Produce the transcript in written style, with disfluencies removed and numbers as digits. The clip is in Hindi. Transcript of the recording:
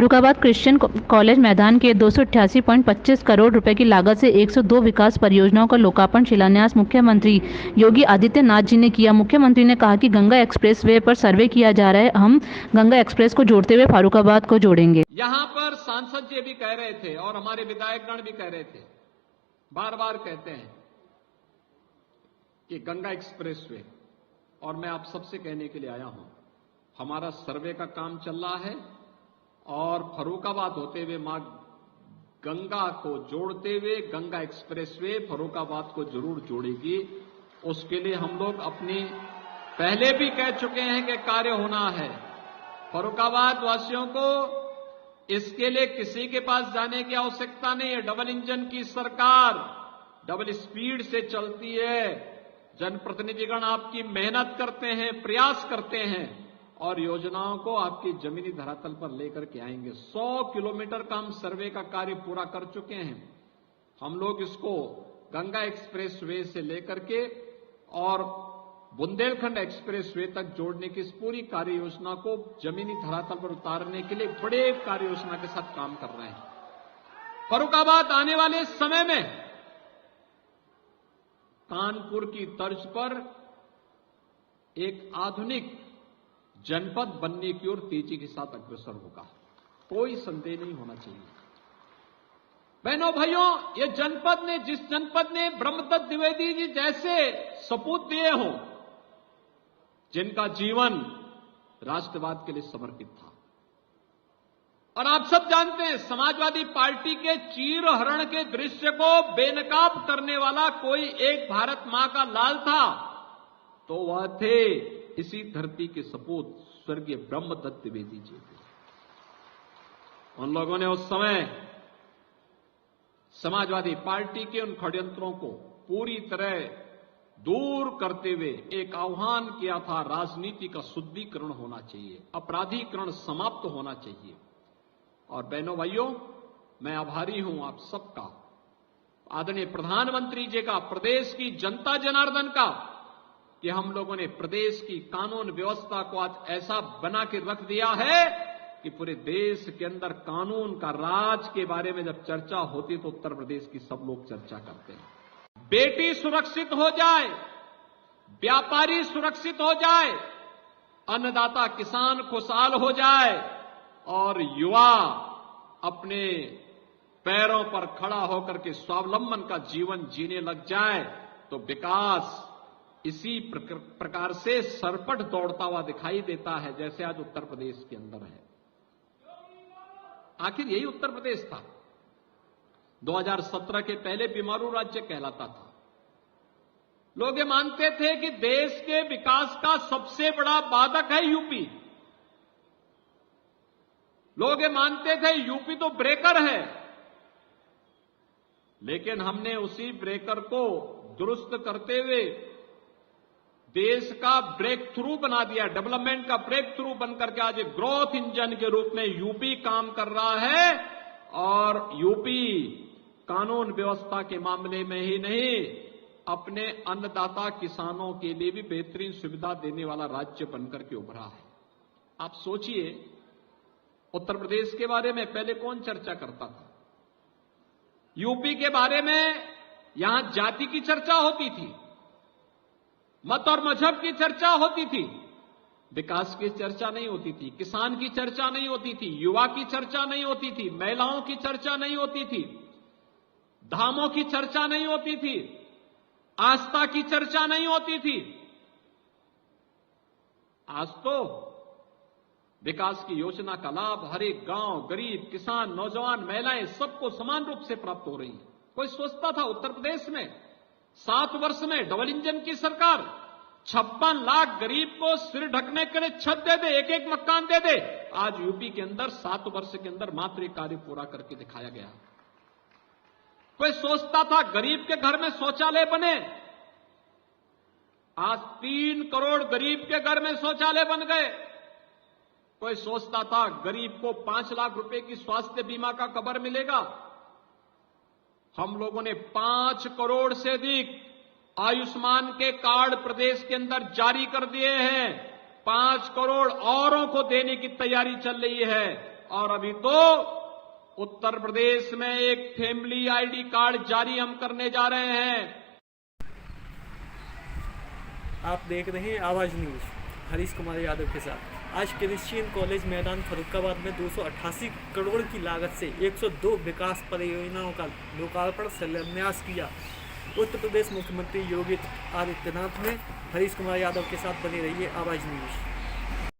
फर्रुखाबाद क्रिश्चियन कॉलेज मैदान के 288.25 करोड़ रुपए की लागत से 102 विकास परियोजनाओं का लोकार्पण शिलान्यास मुख्यमंत्री योगी आदित्यनाथ जी ने किया। मुख्यमंत्री ने कहा कि गंगा एक्सप्रेस वे पर सर्वे किया जा रहा है। हम गंगा एक्सप्रेस को जोड़ते हुए फर्रुखाबाद को जोड़ेंगे। यहां पर सांसद जी भी कह रहे थे और हमारे विधायकगण भी कह रहे थे, बार बार कहते हैं कि गंगा एक्सप्रेस वे, और मैं आप सबसे कहने के लिए आया हूं, हमारा सर्वे का काम चल रहा है और फर्रुखाबाद होते हुए मां गंगा को जोड़ते हुए गंगा एक्सप्रेसवे फर्रुखाबाद को जरूर जोड़ेगी। उसके लिए हम लोग अपनी पहले भी कह चुके हैं कि कार्य होना है। फर्रुखाबाद वासियों को इसके लिए किसी के पास जाने की आवश्यकता नहीं है। डबल इंजन की सरकार डबल स्पीड से चलती है। जनप्रतिनिधिगण आपकी मेहनत करते हैं, प्रयास करते हैं और योजनाओं को आपकी जमीनी धरातल पर लेकर के आएंगे। 100 किलोमीटर का हम सर्वे का कार्य पूरा कर चुके हैं। हम लोग इसको गंगा एक्सप्रेस वे से लेकर के और बुंदेलखंड एक्सप्रेस वे तक जोड़ने की इस पूरी कार्य योजना को जमीनी धरातल पर उतारने के लिए बड़े कार्य योजना के साथ काम कर रहे हैं। फर्रुखाबाद आने वाले समय में कानपुर की तर्ज पर एक आधुनिक जनपद बनने की ओर तेजी के साथ अग्रसर होगा, कोई संदेह नहीं होना चाहिए। बहनों भाइयों, ये जनपद ने, जिस जनपद ने ब्रह्मदत्त द्विवेदी जी जैसे सपूत दिए हों, जिनका जीवन राष्ट्रवाद के लिए समर्पित था, और आप सब जानते हैं समाजवादी पार्टी के चीर हरण के दृश्य को बेनकाब करने वाला कोई एक भारत मां का लाल था तो वह थे इसी धरती के सपूत स्वर्गीय ब्रह्मदत्त द्विवेदी जी थे। उन लोगों ने उस समय समाजवादी पार्टी के उन षड्यंत्रों को पूरी तरह दूर करते हुए एक आह्वान किया था, राजनीति का शुद्धिकरण होना चाहिए, अपराधीकरण समाप्त होना चाहिए। और बहनों भाइयों, मैं आभारी हूं आप सबका, आदरणीय प्रधानमंत्री जी का, प्रदेश की जनता जनार्दन का, कि हम लोगों ने प्रदेश की कानून व्यवस्था को आज ऐसा बना के रख दिया है कि पूरे देश के अंदर कानून का राज के बारे में जब चर्चा होती तो उत्तर प्रदेश की सब लोग चर्चा करते हैं। बेटी सुरक्षित हो जाए, व्यापारी सुरक्षित हो जाए, अन्नदाता किसान खुशहाल हो जाए और युवा अपने पैरों पर खड़ा होकर के स्वावलंबन का जीवन जीने लग जाए तो विकास इसी प्रकार से सरपट दौड़ता हुआ दिखाई देता है, जैसे आज उत्तर प्रदेश के अंदर है। आखिर यही उत्तर प्रदेश था। 2017 के पहले बीमारू राज्य कहलाता था। लोग ये मानते थे कि देश के विकास का सबसे बड़ा बाधक है यूपी। लोग ये मानते थे यूपी तो ब्रेकर है, लेकिन हमने उसी ब्रेकर को दुरुस्त करते हुए देश का ब्रेक थ्रू बना दिया। डेवलपमेंट का ब्रेक थ्रू बनकर के आज एक ग्रोथ इंजन के रूप में यूपी काम कर रहा है। और यूपी कानून व्यवस्था के मामले में ही नहीं, अपने अन्नदाता किसानों के लिए भी बेहतरीन सुविधा देने वाला राज्य बनकर के उभरा है। आप सोचिए, उत्तर प्रदेश के बारे में पहले कौन चर्चा करता था? यूपी के बारे में यहां जाति की चर्चा होती थी, मत और मजहब की चर्चा होती थी, विकास की चर्चा नहीं होती थी, किसान की चर्चा नहीं होती थी, युवा की चर्चा नहीं होती थी, महिलाओं की चर्चा नहीं होती थी, धामों की चर्चा नहीं होती थी, आस्था की चर्चा नहीं होती थी। आज तो विकास की योजना का लाभ हर एक गांव, गरीब, किसान, नौजवान, महिलाएं सबको समान रूप से प्राप्त हो रही है। कोई सोचता था उत्तर प्रदेश में 7 वर्ष में डबल इंजन की सरकार 56 लाख गरीब को सिर ढकने के लिए छत दे दे, एक एक मकान दे दे। आज यूपी के अंदर 7 वर्ष के अंदर मात्र एक कार्य पूरा करके दिखाया गया। कोई सोचता था गरीब के घर में शौचालय बने, आज 3 करोड़ गरीब के घर में शौचालय बन गए। कोई सोचता था गरीब को 5 लाख रुपए की स्वास्थ्य बीमा का कवर मिलेगा, हम लोगों ने 5 करोड़ से अधिक आयुष्मान के कार्ड प्रदेश के अंदर जारी कर दिए हैं। 5 करोड़ औरों को देने की तैयारी चल रही है। और अभी तो उत्तर प्रदेश में एक फैमिली आईडी कार्ड जारी हम करने जा रहे हैं। आप देख रहे हैं आवाज न्यूज हरीश कुमार यादव के साथ। आज क्रिश्चियन कॉलेज मैदान फर्रुखाबाद में 288 करोड़ की लागत से 102 विकास परियोजनाओं का लोकार्पण शिलान्यास किया। उत्तर प्रदेश मुख्यमंत्री योगी आदित्यनाथ ने। हरीश कुमार यादव के साथ बनी रही है आवाज न्यूज।